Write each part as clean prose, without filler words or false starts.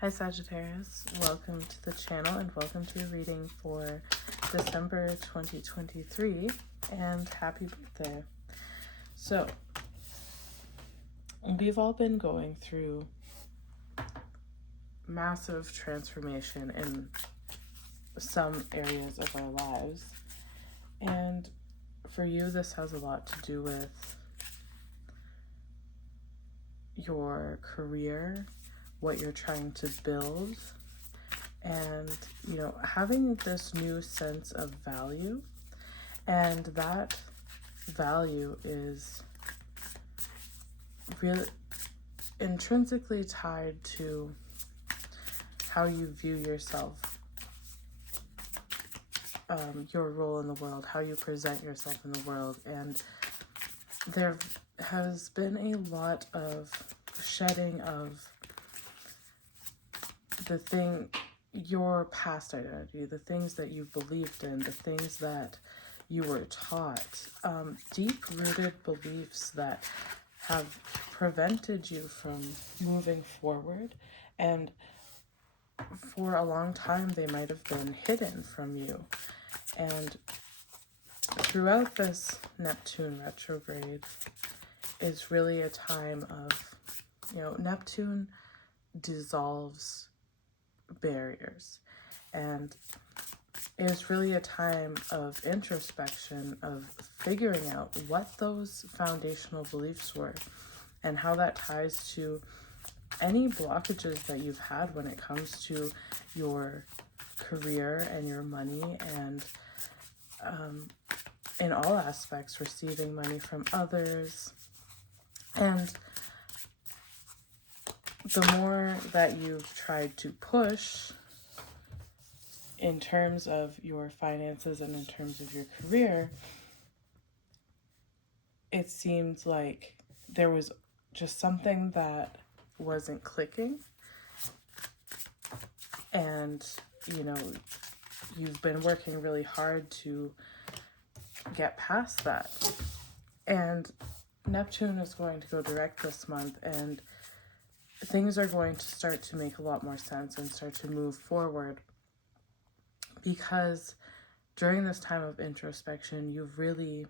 Hi Sagittarius, welcome to the channel and welcome to your reading for December 2023 and happy birthday. So, we've all been going through massive transformation in some areas of our lives, and for you this has a lot to do with your career, what you're trying to build, and having this new sense of value. And that value is really intrinsically tied to how you view yourself, your role in the world, how you present yourself in the world. And there has been a lot of shedding of your past identity, the things that you believed in, the things that you were taught, deep-rooted beliefs that have prevented you from moving forward, and for a long time they might have been hidden from you. And throughout this Neptune retrograde is really a time of, Neptune dissolves barriers, and it's really a time of introspection, of figuring out what those foundational beliefs were and how that ties to any blockages that you've had when it comes to your career and your money, and in all aspects, receiving money from others. And the more that you've tried to push in terms of your finances and in terms of your career, it seemed like there was just something that wasn't clicking. And, you've been working really hard to get past that. And Neptune is going to go direct this month, and things are going to start to make a lot more sense and start to move forward, because during this time of introspection, you've really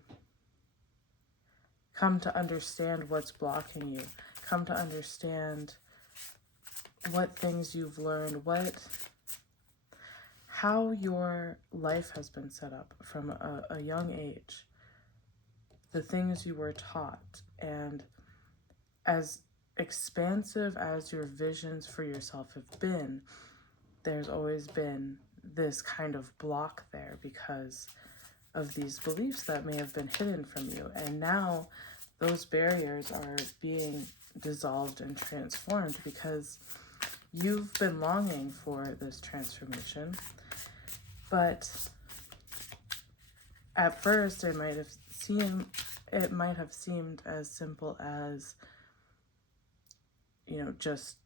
come to understand what's blocking you, come to understand what things you've learned, how your life has been set up from a young age, the things you were taught. And as expansive as your visions for yourself have been, there's always been this kind of block there because of these beliefs that may have been hidden from you. And now those barriers are being dissolved and transformed because you've been longing for this transformation. But at first it might have seemed as simple as, just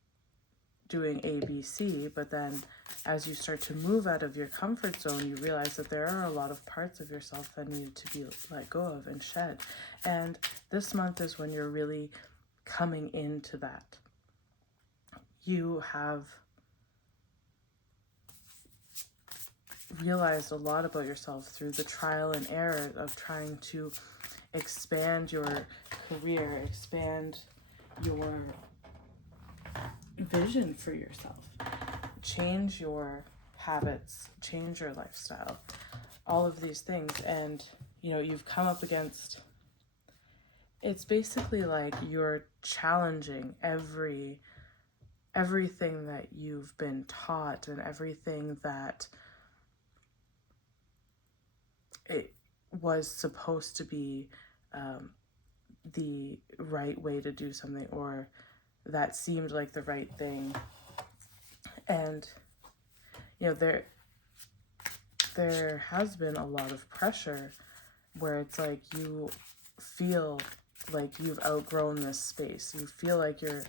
doing ABC, but then as you start to move out of your comfort zone, you realize that there are a lot of parts of yourself that need to be let go of and shed. And this month is when you're really coming into that. You have realized a lot about yourself through the trial and error of trying to expand your career, expand your vision for yourself, change your habits, change your lifestyle, all of these things. And you've come up against, it's basically like you're challenging everything that you've been taught and everything that it was supposed to be the right way to do something, or that seemed like the right thing. And there has been a lot of pressure where it's like you feel like you've outgrown this space. You feel like you're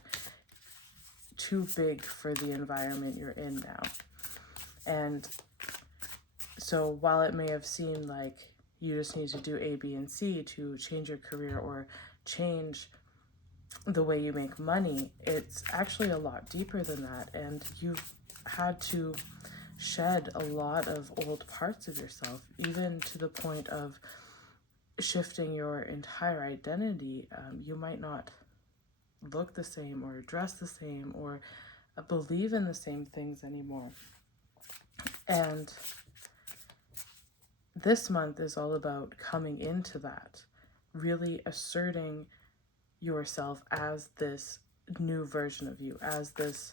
too big for the environment you're in now. And so while it may have seemed like you just need to do A, B, and C to change your career or change the way you make money, it's actually a lot deeper than that. And you've had to shed a lot of old parts of yourself, even to the point of shifting your entire identity. You might not look the same or dress the same or believe in the same things anymore. And this month is all about coming into that, really asserting yourself as this new version of you, as this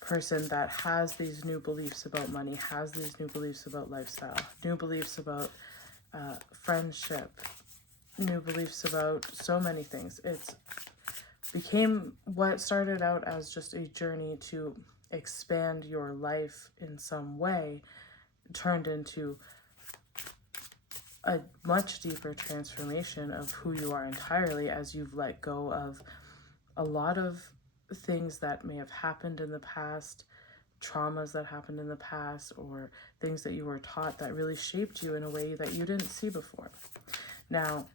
person that has these new beliefs about money, has these new beliefs about lifestyle, new beliefs about friendship, new beliefs about so many things. It's became what started out as just a journey to expand your life in some way, turned into a much deeper transformation of who you are entirely, as you've let go of a lot of things that may have happened in the past, traumas that happened in the past, or things that you were taught that really shaped you in a way that you didn't see before. Now,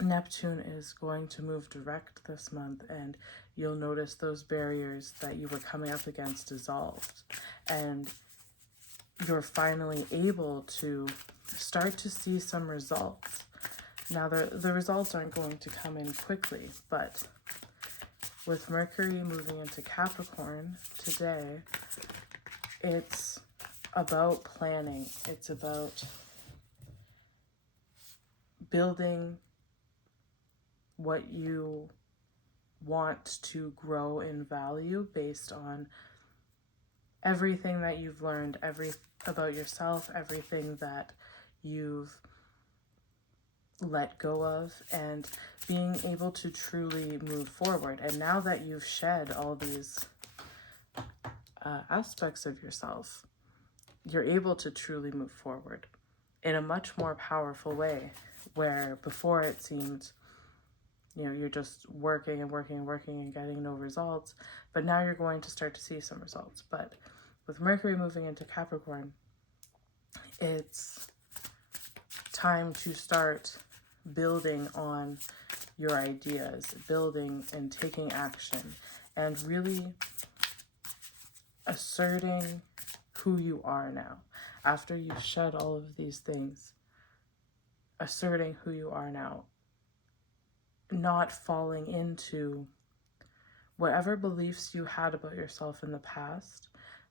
Neptune is going to move direct this month, and you'll notice those barriers that you were coming up against dissolved, and you're finally able to start to see some results. Now, the results aren't going to come in quickly, but with Mercury moving into Capricorn today, it's about planning. It's about building what you want to grow in value based on everything that you've learned, about yourself, everything that you've let go of, and being able to truly move forward. And now that you've shed all these aspects of yourself, you're able to truly move forward in a much more powerful way, where before it seemed, you're just working and working and working and getting no results, but now you're going to start to see some results. But with Mercury moving into Capricorn, it's time to start building on your ideas, building and taking action, and really asserting who you are now. After you've shed all of these things, asserting who you are now, not falling into whatever beliefs you had about yourself in the past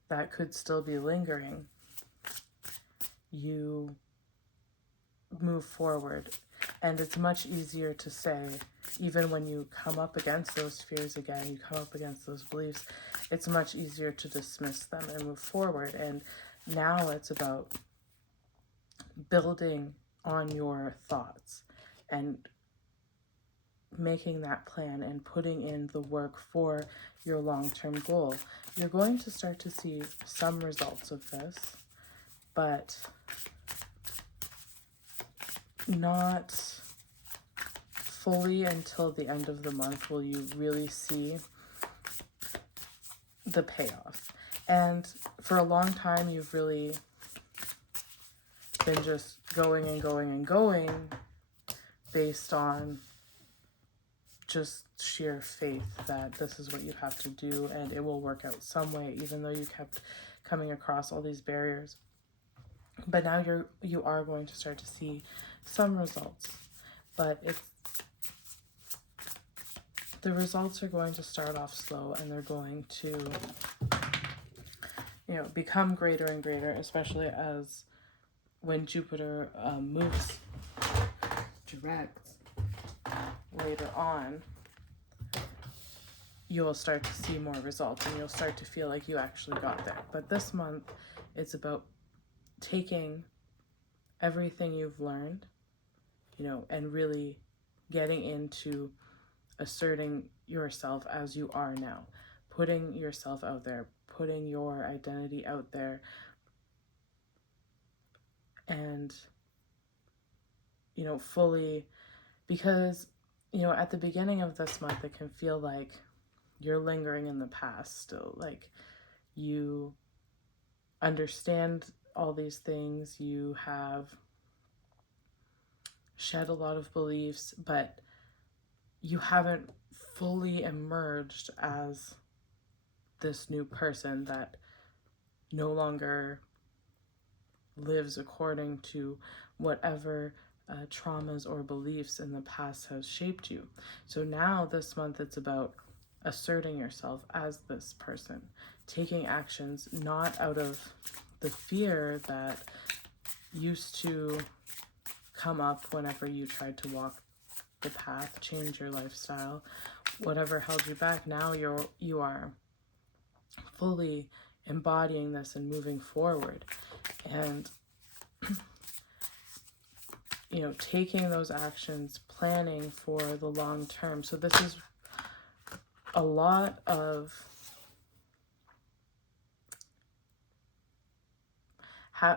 that could still be lingering. You move forward, and it's much easier to say, even when you come up against those fears again, you come up against those beliefs, it's much easier to dismiss them and move forward. And now it's about building on your thoughts and making that plan and putting in the work for your long-term goal. You're going to start to see some results of this, but not fully until the end of the month will you really see the payoff. And for a long time, you've really been just going and going and going based on just sheer faith that this is what you have to do and it will work out some way, even though you kept coming across all these barriers. But now you are going to start to see some results, but the results are going to start off slow, and they're going to become greater and greater, especially as when Jupiter moves direct later on, you'll start to see more results and you'll start to feel like you actually got there. But this month, it's about taking everything you've learned, and really getting into asserting yourself as you are now, putting yourself out there, putting your identity out there, and, fully, because, at the beginning of this month, it can feel like you're lingering in the past still, like you understand all these things, you have shed a lot of beliefs, but you haven't fully emerged as this new person that no longer lives according to whatever traumas or beliefs in the past has shaped you. So now this month it's about asserting yourself as this person, taking actions not out of the fear that used to come up whenever you tried to walk the path, change your lifestyle, whatever held you back. Now you are fully embodying this and moving forward, and taking those actions, planning for the long term. So this is a lot of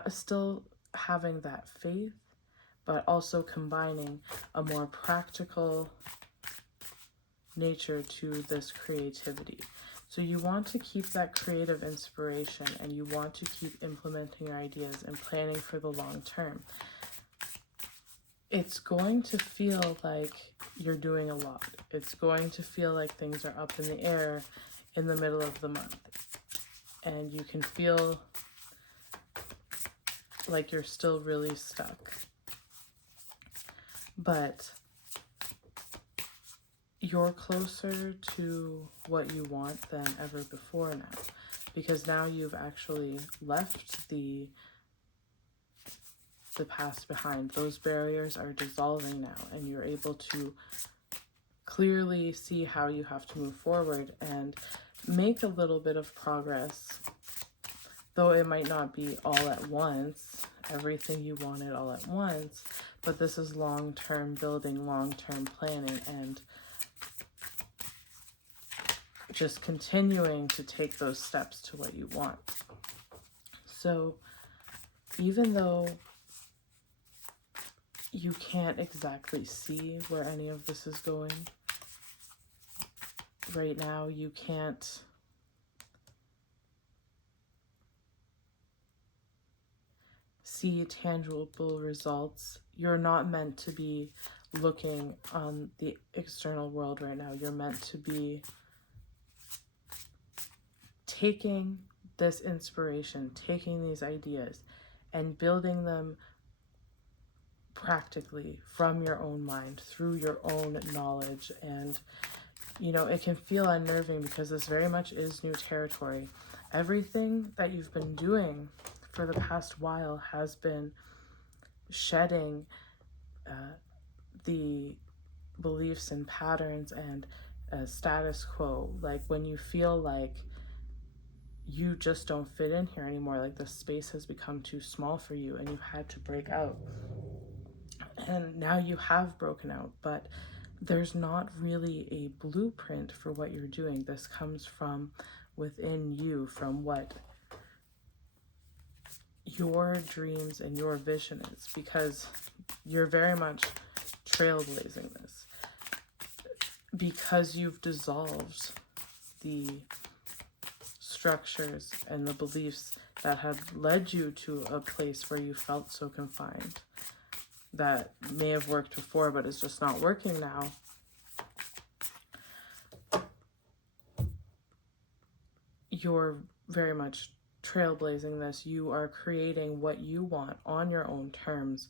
still having that faith, but also combining a more practical nature to this creativity. So you want to keep that creative inspiration, and you want to keep implementing your ideas and planning for the long term. It's going to feel like you're doing a lot. It's going to feel like things are up in the air in the middle of the month. And you can feel like you're still really stuck. But you're closer to what you want than ever before now. Because now you've actually left the past behind. Those barriers are dissolving now, and you're able to clearly see how you have to move forward and make a little bit of progress, though it might not be all at once, everything you wanted all at once, but this is long-term building, long-term planning, and just continuing to take those steps to what you want. So even though you can't exactly see where any of this is going right now, you can't see tangible results. You're not meant to be looking on the external world right now. You're meant to be taking this inspiration, taking these ideas, and building them practically from your own mind, through your own knowledge. And it can feel unnerving because this very much is new territory. Everything that you've been doing for the past while has been shedding the beliefs and patterns and status quo. Like when you feel like you just don't fit in here anymore, like the space has become too small for you and you've had to break out. And now you have broken out, but there's not really a blueprint for what you're doing. This comes from within you, from what your dreams and your vision is, because you're very much trailblazing this, because you've dissolved the structures and the beliefs that have led you to a place where you felt so confined, that may have worked before but is just not working now. You're very much trailblazing this. You are creating what you want on your own terms,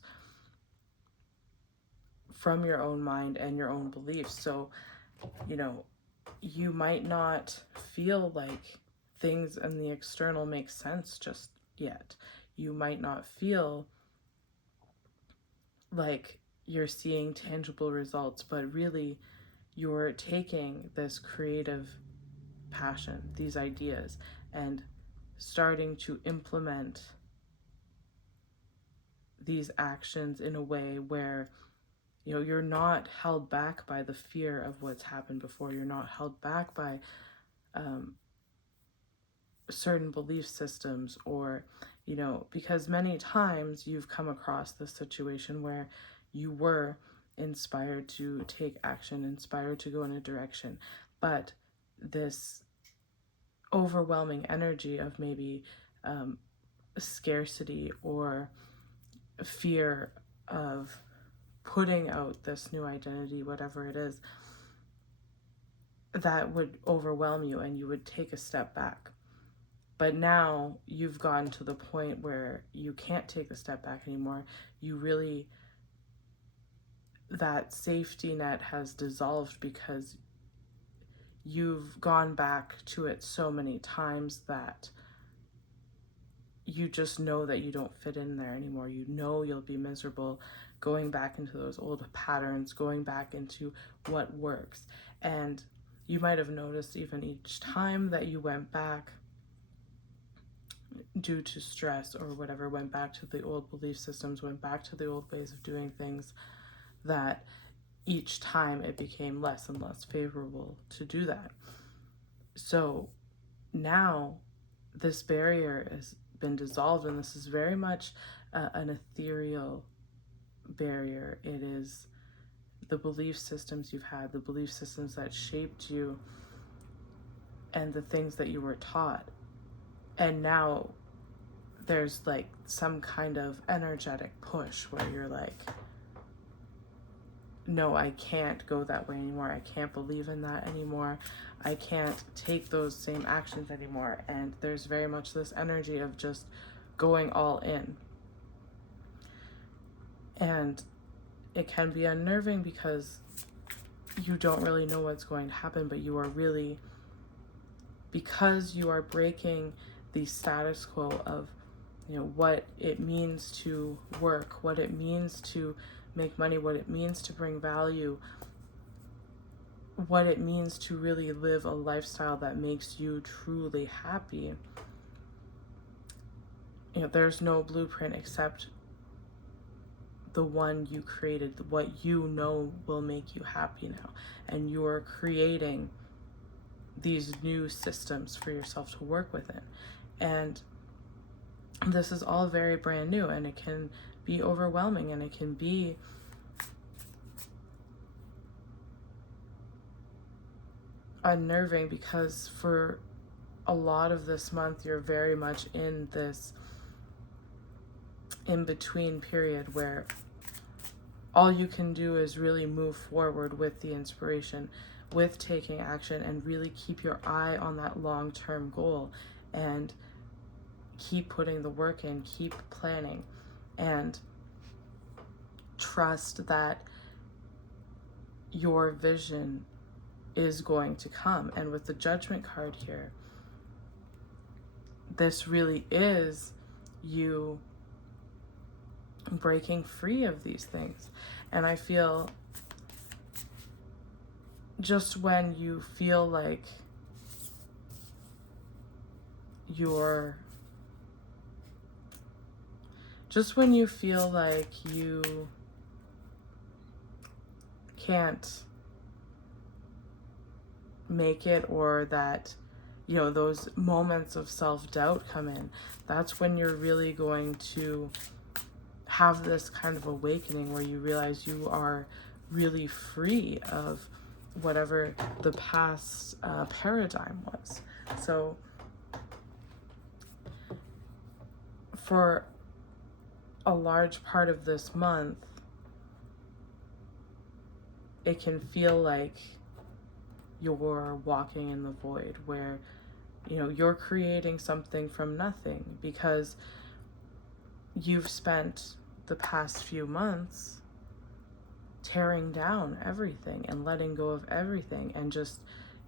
from your own mind and your own beliefs. So, you might not feel like things in the external make sense just yet. You might not feel like you're seeing tangible results, but really you're taking this creative passion, these ideas, and starting to implement these actions in a way where you're not held back by the fear of what's happened before. You're not held back by certain belief systems, or because many times you've come across this situation where you were inspired to take action, inspired to go in a direction, but this overwhelming energy of maybe scarcity or fear of putting out this new identity, whatever it is, that would overwhelm you and you would take a step back. But now you've gotten to the point where you can't take a step back anymore. You really, that safety net has dissolved because you've gone back to it so many times that you just know that you don't fit in there anymore. You know you'll be miserable going back into those old patterns, going back into what works. And you might have noticed even each time that you went back due to stress or whatever, went back to the old belief systems, went back to the old ways of doing things, that each time it became less and less favorable to do that. So now this barrier has been dissolved, and this is very much an ethereal barrier. It is the belief systems you've had, the belief systems that shaped you, and the things that you were taught. And now there's like some kind of energetic push where you're like, no, I can't go that way anymore. I can't believe in that anymore. I can't take those same actions anymore. And there's very much this energy of just going all in. And it can be unnerving because you don't really know what's going to happen, but you are really, because you are breaking the status quo of, you know, what it means to work, what it means to make money, what it means to bring value, what it means to really live a lifestyle that makes you truly happy. You know, there's no blueprint except the one you created, what you know will make you happy now. And you're creating these new systems for yourself to work within. And this is all very brand new, and it can be overwhelming, and it can be unnerving because for a lot of this month you're very much in this in-between period where all you can do is really move forward with the inspiration, with taking action, and really keep your eye on that long-term goal and keep putting the work in, keep planning, and trust that your vision is going to come. And with the Judgment card here, this really is you breaking free of these things. And I feel just when you feel like you can't make it, or that, you know, those moments of self-doubt come in, that's when you're really going to have this kind of awakening where you realize you are really free of whatever the past paradigm was. So for a large part of this month, it can feel like you're walking in the void, where, you know, you're creating something from nothing because you've spent the past few months tearing down everything and letting go of everything, and just,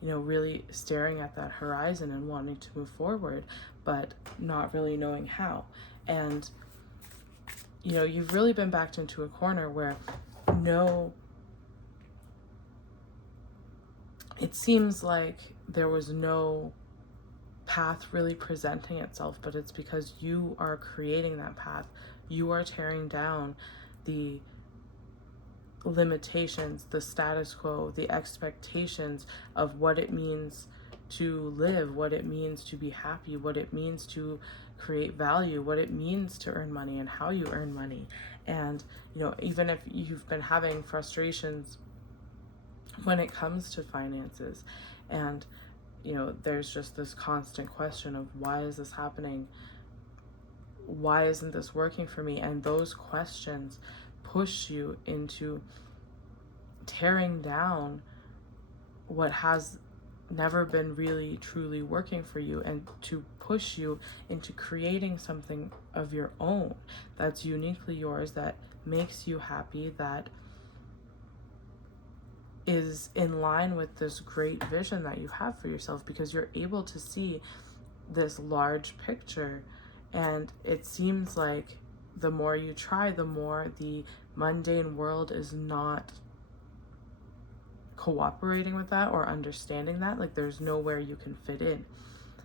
you know, really staring at that horizon and wanting to move forward, but not really knowing how. And, you know, you've really been backed into a corner where it seems like there was no path really presenting itself, but it's because you are creating that path. You are tearing down the limitations, the status quo, the expectations of what it means to live, what it means to be happy, what it means to create value, what it means to earn money, and how you earn money. And, you know, even if you've been having frustrations when it comes to finances, and, you know, there's just this constant question of, why is this happening? Why isn't this working for me? And those questions push you into tearing down what has never been really truly working for you, and to push you into creating something of your own that's uniquely yours, that makes you happy, that is in line with this great vision that you have for yourself, because you're able to see this large picture. And it seems like the more you try, the more the mundane world is not cooperating with that or understanding that. Like, there's nowhere you can fit in.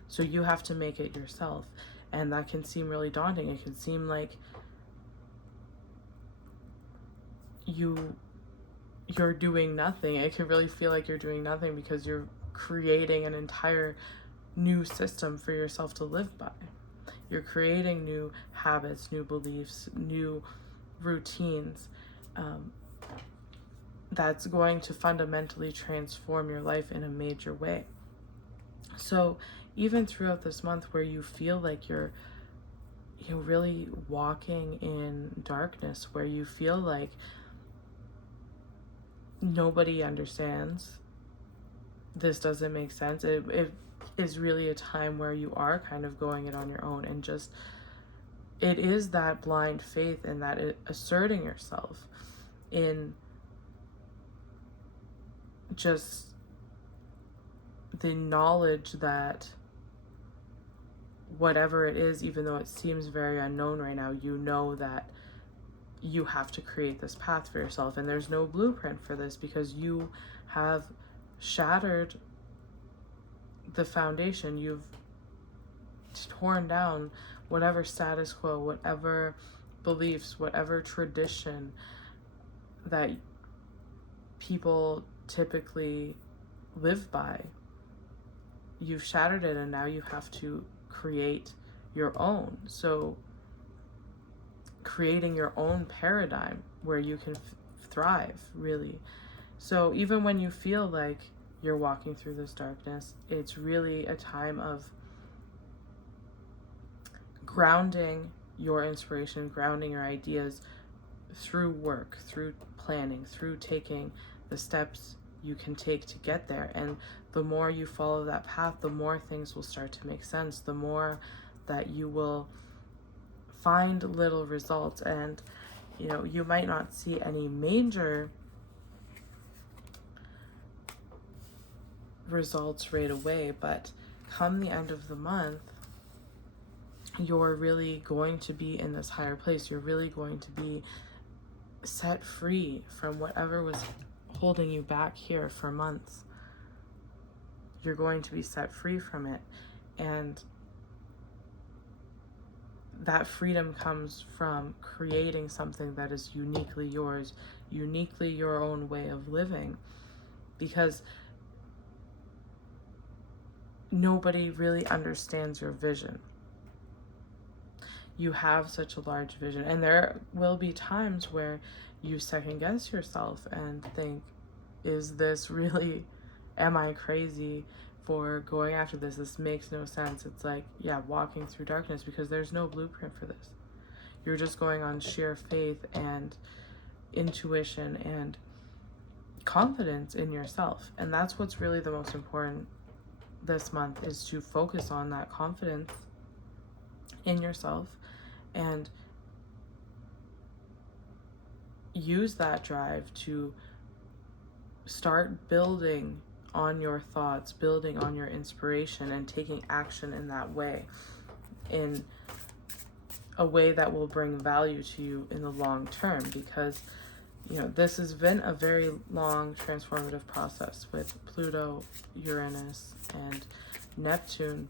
So you have to make it yourself. And that can seem really daunting. It can seem like you're doing nothing. It can really feel like you're doing nothing, because you're creating an entire new system for yourself to live by. You're creating new habits, new beliefs, new routines, that's going to fundamentally transform your life in a major way. So even throughout this month, where you feel like you're really walking in darkness, where you feel like nobody understands, this doesn't make sense, it is really a time where you are kind of going it on your own, and just, it is that blind faith, and that asserting yourself in just the knowledge that whatever it is, even though it seems very unknown right now, you know that you have to create this path for yourself. And there's no blueprint for this, because you have shattered the foundation. You've torn down whatever status quo, whatever beliefs, whatever tradition that people typically live by. You've shattered it, and now you have to create your own. So creating your own paradigm where you can thrive, really. So even when you feel like you're walking through this darkness, it's really a time of grounding your inspiration, grounding your ideas through work, through planning, through taking the steps you can take to get there. And the more you follow that path, the more things will start to make sense, the more that you will find little results. And you might not see any major results right away, but come the end of the month, you're really going to be in this higher place. You're really going to be set free from whatever was holding you back here for months. You're going to be set free from it. And that freedom comes from creating something that is uniquely yours, uniquely your own way of living. Because nobody really understands your vision. You have such a large vision, and there will be times where you second guess yourself and think, is this really, am I crazy for going after this? This makes no sense. It's like, yeah, walking through darkness, because there's no blueprint for this. You're just going on sheer faith and intuition and confidence in yourself. And that's what's really the most important this month, is to focus on that confidence in yourself and use that drive to start building on your thoughts, building on your inspiration, and taking action in that way, in a way that will bring value to you in the long term. Because this has been a very long transformative process with Pluto, Uranus, and Neptune,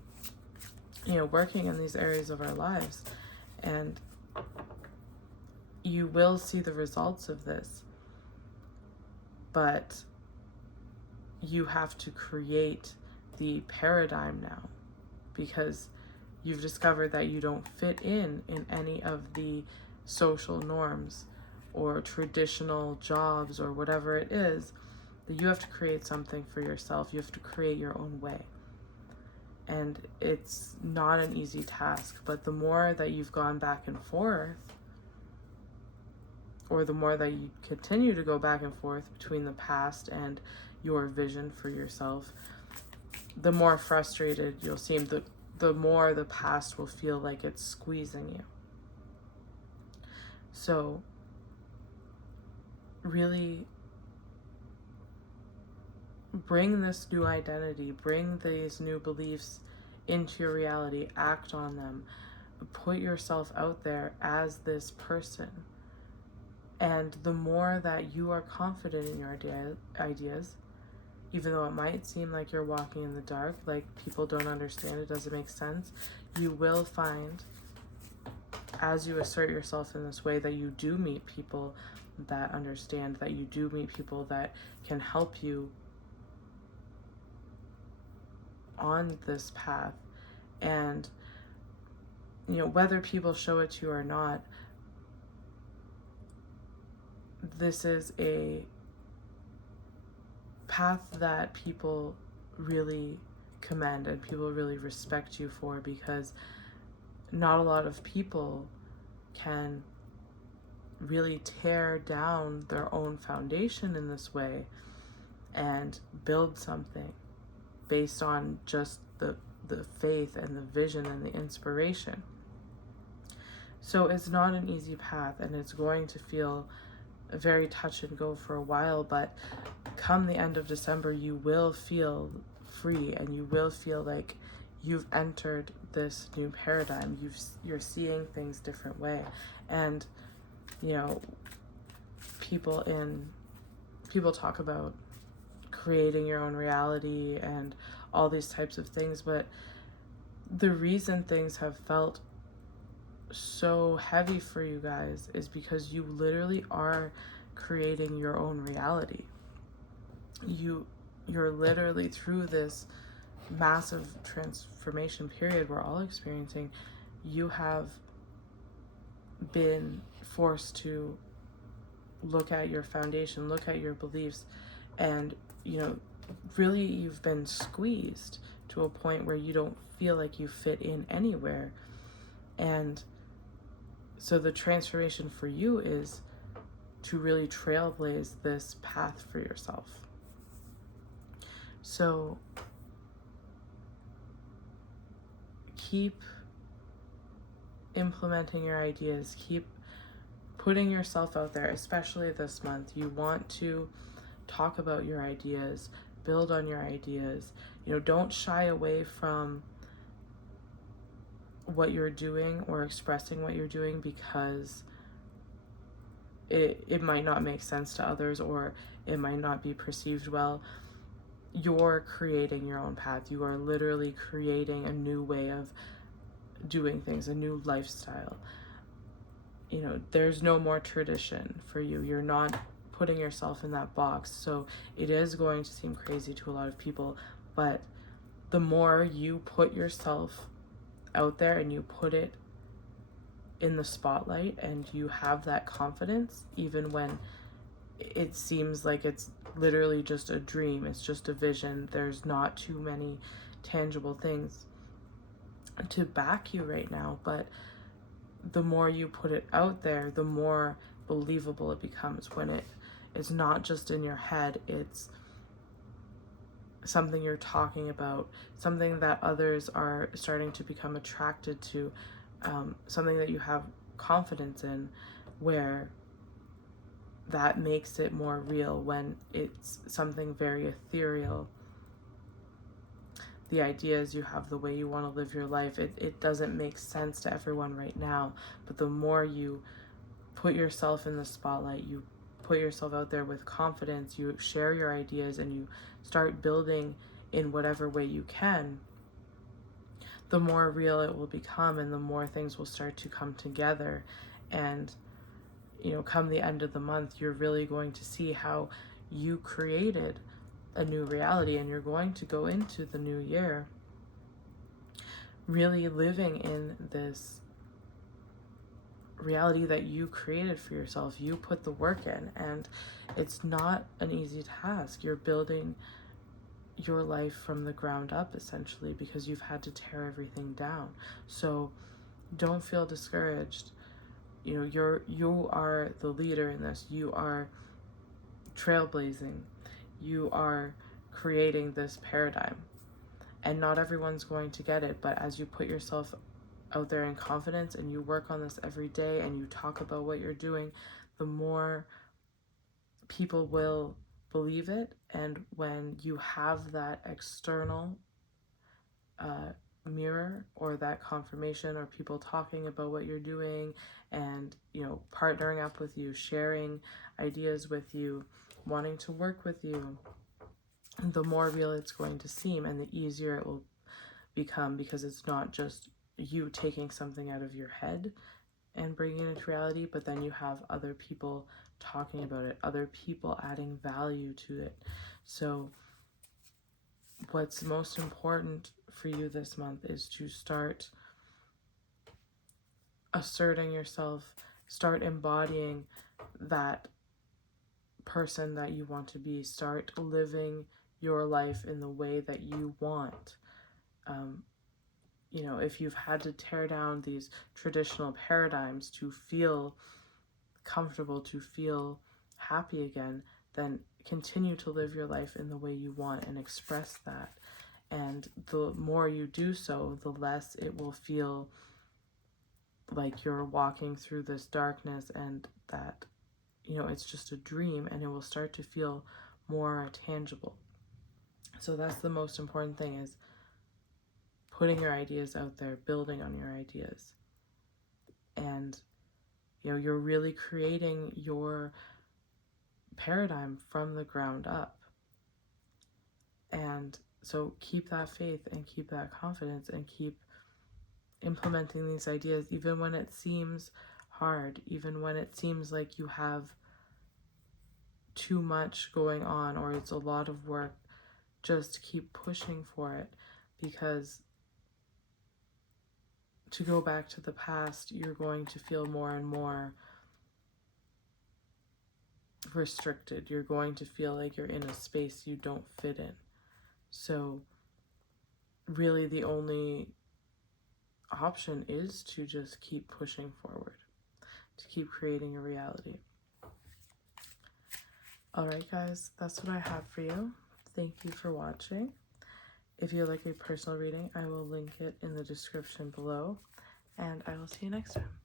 working in these areas of our lives. And you will see the results of this, but you have to create the paradigm now, because you've discovered that you don't fit in any of the social norms or traditional jobs or whatever it is, that you have to create something for yourself. You have to create your own way. And it's not an easy task, but the more that you've gone back and forth, or the more that you continue to go back and forth between the past and your vision for yourself, the more frustrated you'll seem, the more the past will feel like it's squeezing you. So really bring this new identity, bring these new beliefs into your reality, act on them, put yourself out there as this person. And the more that you are confident in your ideas, even though it might seem like you're walking in the dark, like people don't understand, it doesn't make sense, you will find, as you assert yourself in this way, that you do meet people that understand, that you do meet people that can help you on this path. And, you know, whether people show it to you or not, this is a path that people really commend and people really respect you for, because not a lot of people can really tear down their own foundation in this way and build something based on just the faith and the vision and the inspiration. So it's not an easy path, and it's going to feel very touch and go for a while, but come the end of December, you will feel free, and you will feel like you've entered this new paradigm. You're seeing things different way. And you know, people talk about creating your own reality and all these types of things, but the reason things have felt so heavy for you guys is because you literally are creating your own reality. You're literally, through this massive transformation period we're all experiencing, you have been forced to look at your foundation, look at your beliefs, and you know, really you've been squeezed to a point where you don't feel like you fit in anywhere. And so the transformation for you is to really trailblaze this path for yourself. So keep implementing your ideas, keep putting yourself out there, especially this month. You want to talk about your ideas, build on your ideas. You know, don't shy away from what you're doing or expressing what you're doing because it might not make sense to others, or it might not be perceived well. You're creating your own path. You are literally creating a new way of doing things, a new lifestyle. You know, there's no more tradition for you. You're not putting yourself in that box. So it is going to seem crazy to a lot of people, but the more you put yourself out there and you put it in the spotlight and you have that confidence, even when it seems like it's literally just a dream, it's just a vision, there's not too many tangible things to back you right now, but the more you put it out there, the more believable it becomes when it's not just in your head, it's something you're talking about, something that others are starting to become attracted to, something that you have confidence in, where that makes it more real. When it's something very ethereal, the ideas you have, the way you want to live your life, it doesn't make sense to everyone right now, but the more you put yourself in the spotlight, you put yourself out there with confidence, you share your ideas, and you start building in whatever way you can, the more real it will become, and the more things will start to come together. And you know, come the end of the month, you're really going to see how you created a new reality, and you're going to go into the new year really living in this reality that you created for yourself. You put the work in, and it's not an easy task. You're building your life from the ground up, essentially, because you've had to tear everything down. So don't feel discouraged. You know, you are the leader in this. You are trailblazing. You are creating this paradigm. And not everyone's going to get it, but as you put yourself out there in confidence and you work on this every day and you talk about what you're doing, the more people will believe it. And when you have that external mirror or that confirmation, or people talking about what you're doing and, you know, partnering up with you, sharing ideas with you, wanting to work with you, the more real it's going to seem and the easier it will become, because it's not just you taking something out of your head and bringing it to reality, but then you have other people talking about it, other people adding value to it. So what's most important for you this month is to start asserting yourself, start embodying that person that you want to be, start living your life in the way that you want. You know, if you've had to tear down these traditional paradigms to feel comfortable, to feel happy again, then continue to live your life in the way you want and express that. And the more you do so, the less it will feel like you're walking through this darkness and that, you know, it's just a dream, and it will start to feel more tangible. So that's the most important thing, is putting your ideas out there, building on your ideas. And, you know, you're really creating your paradigm from the ground up. And so keep that faith and keep that confidence and keep implementing these ideas, even when it seems hard, even when it seems like you have too much going on or it's a lot of work. Just keep pushing for it, because to go back to the past, you're going to feel more and more restricted. You're going to feel like you're in a space you don't fit in. So really the only option is to just keep pushing forward, to keep creating a reality. All right, guys, that's what I have for you. Thank you for watching. If you'd like a personal reading, I will link it in the description below, and I will see you next time.